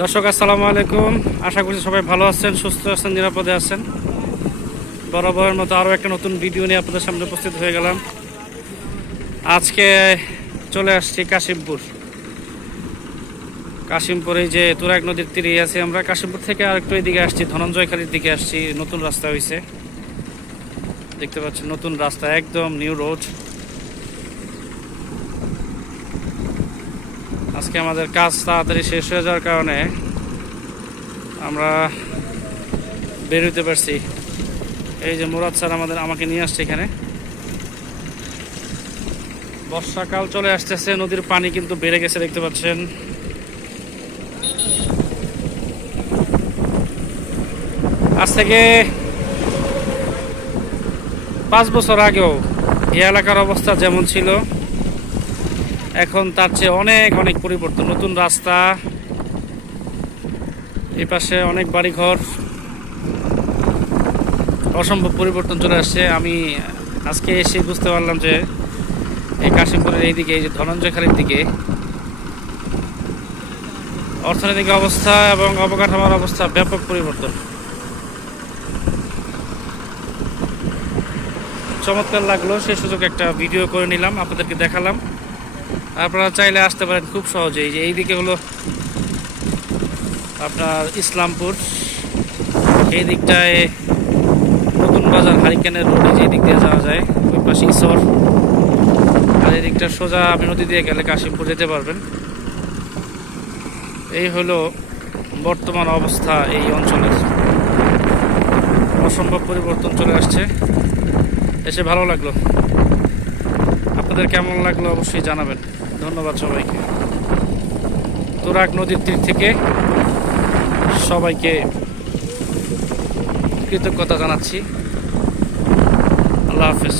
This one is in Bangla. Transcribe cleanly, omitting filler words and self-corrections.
দর্শক আসসালামু আলাইকুম। আশা করছি সবাই ভালো আছেন, সুস্থ আছেন, নিরাপদে আছেন। বরাবরের মতো আরও একটা নতুন ভিডিও নিয়ে আপনাদের সামনে উপস্থিত হয়ে গেলাম। আজকে চলে আসছি কাশিমপুরে যে তুরাগ নদীর তীরে আছি আমরা। কাশিমপুর থেকে আর একটু এদিকে আসছি, ধনঞ্জয়খালীর দিকে আসছি। নতুন রাস্তা হয়েছে, দেখতে পাচ্ছেন, নতুন রাস্তা, একদম নিউ রোড। আজকে আমাদের কাজ তাড়াতাড়ি শেষ হয়ে যাওয়ার কারণে আমরা বের হইতে পারছি। এই যে মুরাদ স্যার আমাকে নিয়ে আসছে এখানে। বর্ষাকাল চলে আসতেছে, নদীর পানি কিন্তু বেড়ে গেছে, দেখতে পাচ্ছেন। আজ থেকে 5 বছর আগেও এই এলাকার অবস্থা যেমন ছিল, এখন তার চেয়ে অনেক অনেক পরিবর্তন। নতুন রাস্তা, এই পাশে অনেক বাড়িঘর, অসম্ভব পরিবর্তন চলে আসছে। আমি আজকে এসে বুঝতে পারলাম যে এই কাশিমপুরের এইদিকে, এই যে ধনঞ্জয়খালীর দিকে, অর্থনৈতিক অবস্থা এবং অবকাঠামোর অবস্থা ব্যাপক পরিবর্তন। চমৎকার লাগলো, সেই সুযোগে একটা ভিডিও করে নিলাম, আপনাদেরকে দেখালাম। আপনারা চাইলে আসতে পারেন খুব সহজেই। যে এই দিকে হলো আপনার ইসলামপুর, এই দিকটায় নতুন বাজার, হারিকেনের রোডে যে দিক দিয়ে যাওয়া যায়, ওই পাশে ঈশ্বর। আর এই দিকটা সোজা আপনি নদী দিয়ে গেলে কাশিমপুর যেতে পারবেন। এই হলো বর্তমান অবস্থা এই অঞ্চলের। অসম্ভব পরিবর্তন চলে আসছে, এসে ভালো লাগলো। আপনাদের কেমন লাগলো অবশ্যই জানাবেন। ধন্যবাদ সবাইকে। তুরাগ নদীর তীর থেকে সবাইকে কৃতজ্ঞতা জানাচ্ছি। আল্লাহ হাফেজ।